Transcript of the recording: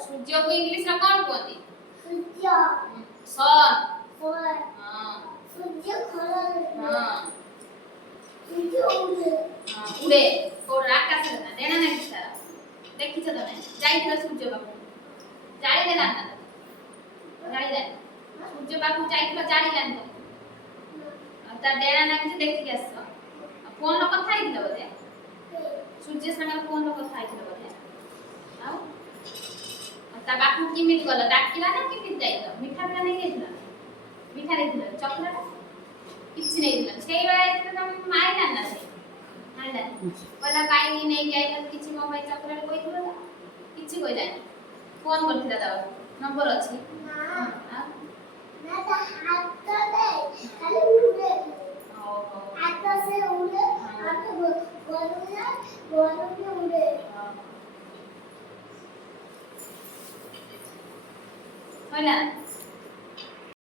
सूर्य को इंग्लिश में कौन कहते सूर्य सन हां सूर्य हां सूर्य उड़े और आकाश रे ना देना नहीं सारा देखि छ तने जाई सूर्य बाबू जाई देना ना जाई दे सूर्य बाबू जाई जाई जान ता देना ना कि देखि के आस फोन लो कथा आइदिल बोले सूर्य संग फोन लो कथा आइदिल बोले आउ ता बापू किमित गल डाकिला ना किमित जाइल मिठा पिला नहीं गेला मिठा नहीं चॉकलेट किछ नहीं दिला छे बाय तो माइला ना से हां बोला काई नहीं जाइल किछ मोबाइल चॉकलेट कोइ दिला किछ कोइ जाय फोन करथिला दाव नंबर अछि ना ना तो हाथ तो दे खाली उड़े ओहो हाथ से उड़े हाथ गोलू में उड़े होला